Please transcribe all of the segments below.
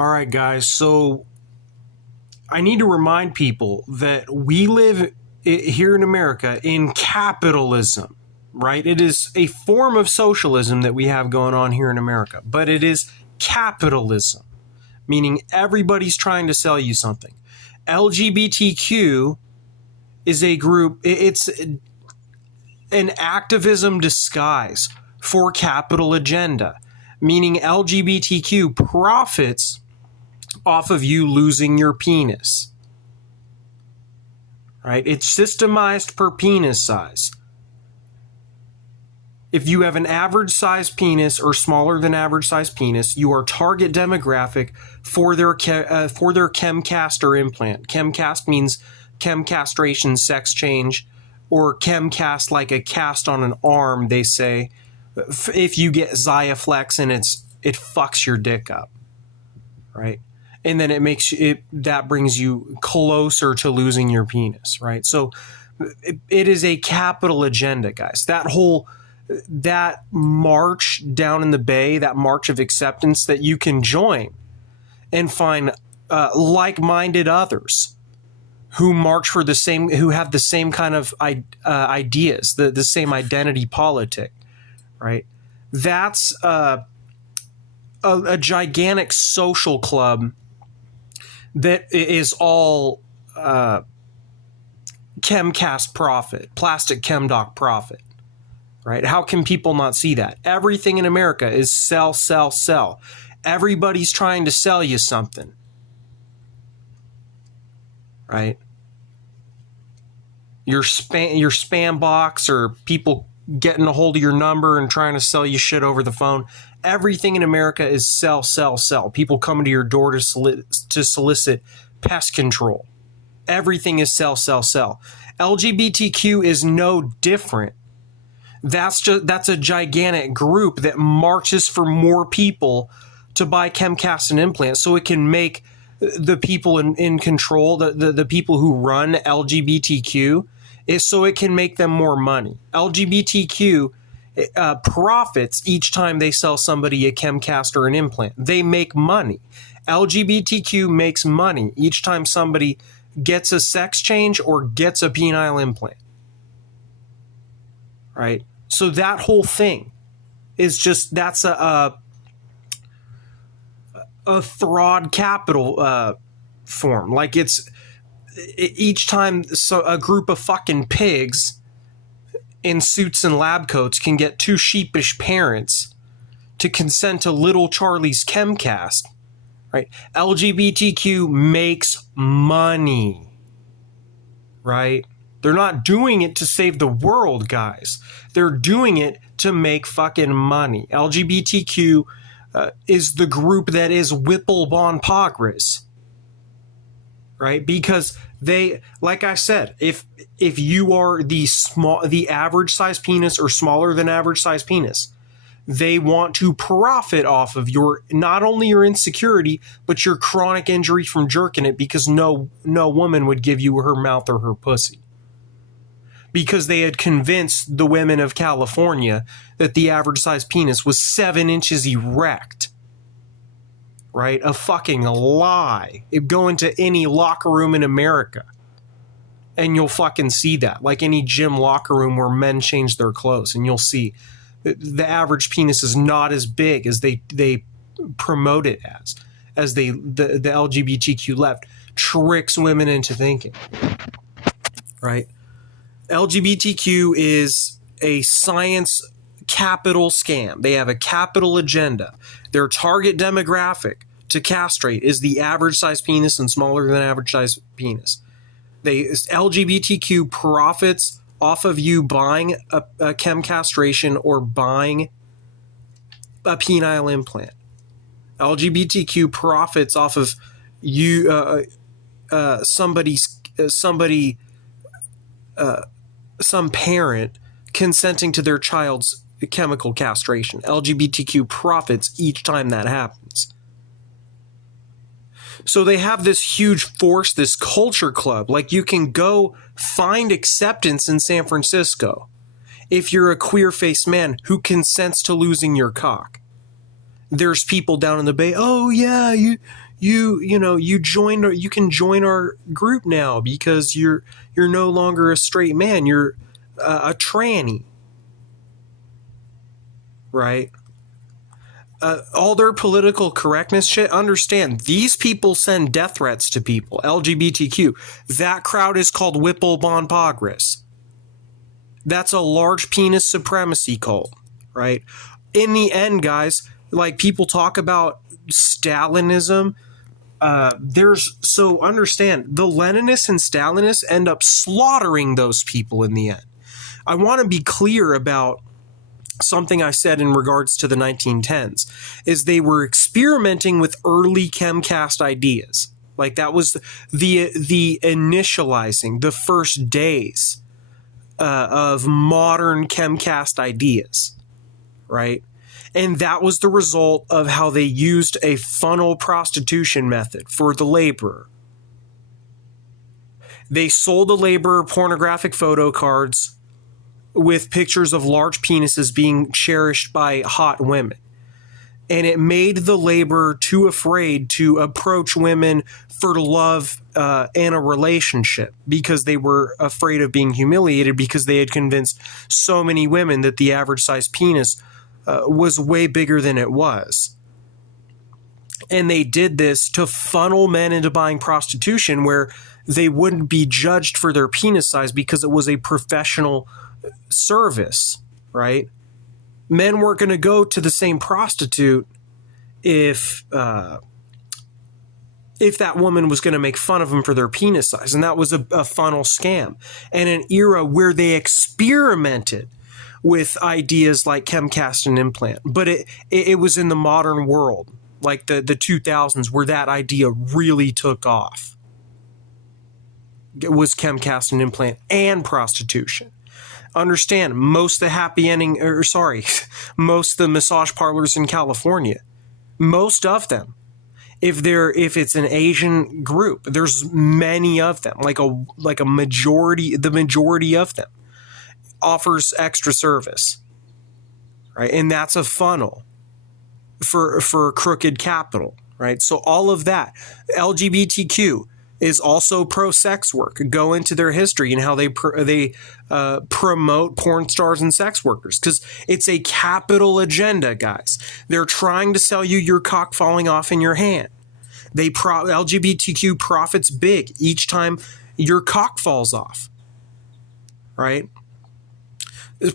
All right, guys. So I need to remind people that we live here in America in capitalism, right? It is a form of socialism that we have going on here in America, but it is capitalism, meaning everybody's trying to sell you something. LGBTQ is a group, it's an activism disguise for capital agenda, meaning LGBTQ profits off of you losing your penis. Right? It's systemized per penis size. If you have an average size penis or smaller than average size penis, you are target demographic for their chemcast or implant. Chemcast means chem castration, sex change, or chemcast like a cast on an arm. They say if you get Xiaflex and it fucks your dick up, right? And then that brings you closer to losing your penis, right? So it is a capital agenda, guys. That march down in the bay, that march of acceptance that you can join and find like-minded others who march for who have the same kind of ideas, the same identity politic, right? That's a gigantic social club that is all chemcast profit, plastic chemdoc profit, right? How can people not see that? Everything in America is sell, sell, sell. Everybody's trying to sell you something, right? Your spam box, or people getting a hold of your number and trying to sell you shit over the phone. Everything in America is sell, sell, sell. People coming to your door to solicit pest control. Everything is sell, sell, sell. LGBTQ is no different. That's a gigantic group that marches for more people to buy chemcasts and implants so it can make the people in control, the people who run LGBTQ, is so it can make them more money. LGBTQ profits each time they sell somebody a chemcast or an implant. They make money. LGBTQ makes money each time somebody gets a sex change or gets a penile implant. Right? So that whole thing is just, that's a fraud capital form. Like each time a group of fucking pigs in suits and lab coats can get two sheepish parents to consent to little Charlie's chemcast, right? LGBTQ makes money, right? They're not doing it to save the world, guys. They're doing it to make fucking money. LGBTQ is the group that is Whipple on Pogres, right? Because they, like I said, if you are the average size penis or smaller than average size penis, they want to profit off of not only your insecurity, but your chronic injury from jerking it, because no woman would give you her mouth or her pussy. Because they had convinced the women of California that the average size penis was 7 inches erect. Right? A fucking lie. Go into any locker room in America and you'll fucking see that. Like any gym locker room where men change their clothes, and you'll see the average penis is not as big as they promote it as the LGBTQ left tricks women into thinking. Right? LGBTQ is a science capital scam. They have a capital agenda. Their target demographic to castrate is the average size penis and smaller than average size penis. LGBTQ profits off of you buying a chem castration or buying a penile implant. LGBTQ profits off of you some parent consenting to their child's chemical castration. LGBTQ profits each time that happens. So they have this huge force, this culture club. Like, you can go find acceptance in San Francisco if you're a queer-faced man who consents to losing your cock. There's people down in the Bay, oh yeah, you can join our group now because you're no longer a straight man. You're a tranny, right? All their political correctness shit. Understand, these people send death threats to people. LGBTQ. That crowd is called Whipple Pogres. That's a large penis supremacy cult, right? In the end, guys, like, people talk about Stalinism. Understand, the Leninists and Stalinists end up slaughtering those people in the end. I want to be clear about something I said in regards to the 1910s, is they were experimenting with early chemcast ideas. Like, that was the initializing, the first days of modern chemcast ideas, right? And that was the result of how they used a funnel prostitution method for the laborer. They sold the laborer pornographic photo cards with pictures of large penises being cherished by hot women. And it made the laborer too afraid to approach women for love and a relationship, because they were afraid of being humiliated, because they had convinced so many women that the average size penis was way bigger than it was. And they did this to funnel men into buying prostitution, where they wouldn't be judged for their penis size because it was a professional service, right? Men weren't going to go to the same prostitute if that woman was going to make fun of them for their penis size. And that was a funnel scam, and an era where they experimented with ideas like chemcast and implant. But it was in the modern world, like the 2000s, where that idea really took off. It was chemcast and implant and prostitution. Understand, most of the massage parlors in California, most of them, if it's an Asian group, there's many of them, like a majority, the majority of them offers extra service, right? And that's a funnel for crooked capital, right? So all of that, LGBTQ is also pro-sex work. Go into their history and how they promote porn stars and sex workers, because it's a capital agenda, guys. They're trying to sell you your cock falling off in your hand. LGBTQ profits big each time your cock falls off, right?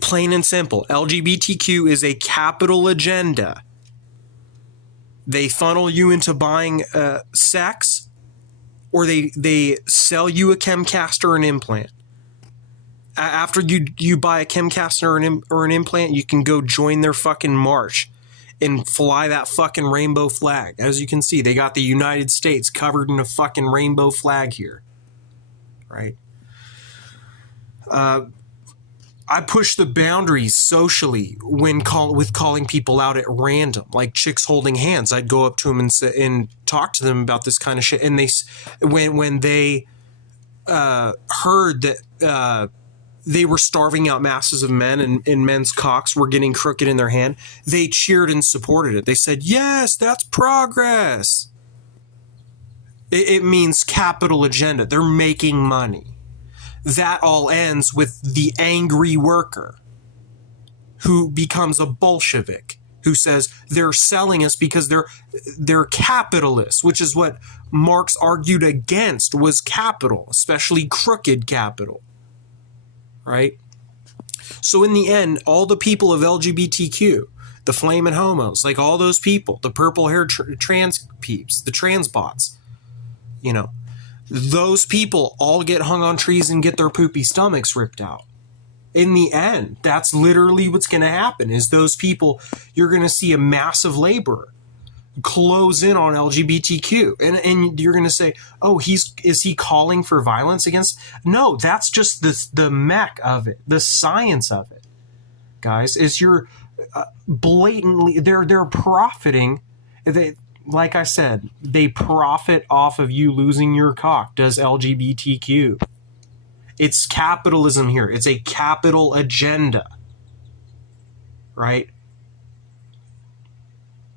Plain and simple. LGBTQ is a capital agenda. They funnel you into buying sex, or they sell you a chemcast or an implant. After you buy a chemcast or an implant, you can go join their fucking march and fly that fucking rainbow flag. As you can see, they got the United States covered in a fucking rainbow flag here, right? I push the boundaries socially with calling people out at random, like chicks holding hands. I'd go up to them and talk to them about this kind of shit. And when they heard that they were starving out masses of men and men's cocks were getting crooked in their hand, they cheered and supported it. They said, "Yes, that's progress." It means capital agenda. They're making money. That all ends with the angry worker who becomes a Bolshevik, who says they're selling us because they're capitalists, which is what Marx argued against, was capital, especially crooked capital, right? So in the end, all the people of LGBTQ, the flamin' homos, like all those people, the purple-haired trans peeps, the trans bots, those people all get hung on trees and get their poopy stomachs ripped out. In the end, that's literally what's going to happen, is those people, you're going to see a massive laborer close in on LGBTQ. And you're going to say, oh, is he calling for violence against? No, that's just the mech of it, the science of it, guys, is you're blatantly, they're profiting. Like I said, they profit off of you losing your cock. Does LGBTQ. It's capitalism here. It's a capital agenda, right?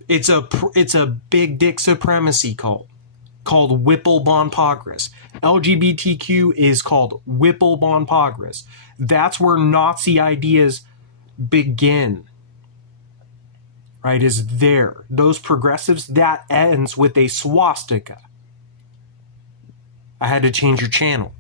It's a big dick supremacy cult. called Whipple bon Pogres. LGBTQ is called Whipple bon Pogres. That's where Nazi ideas begin. Right, is there. Those progressives, that ends with a swastika. I had to change your channel.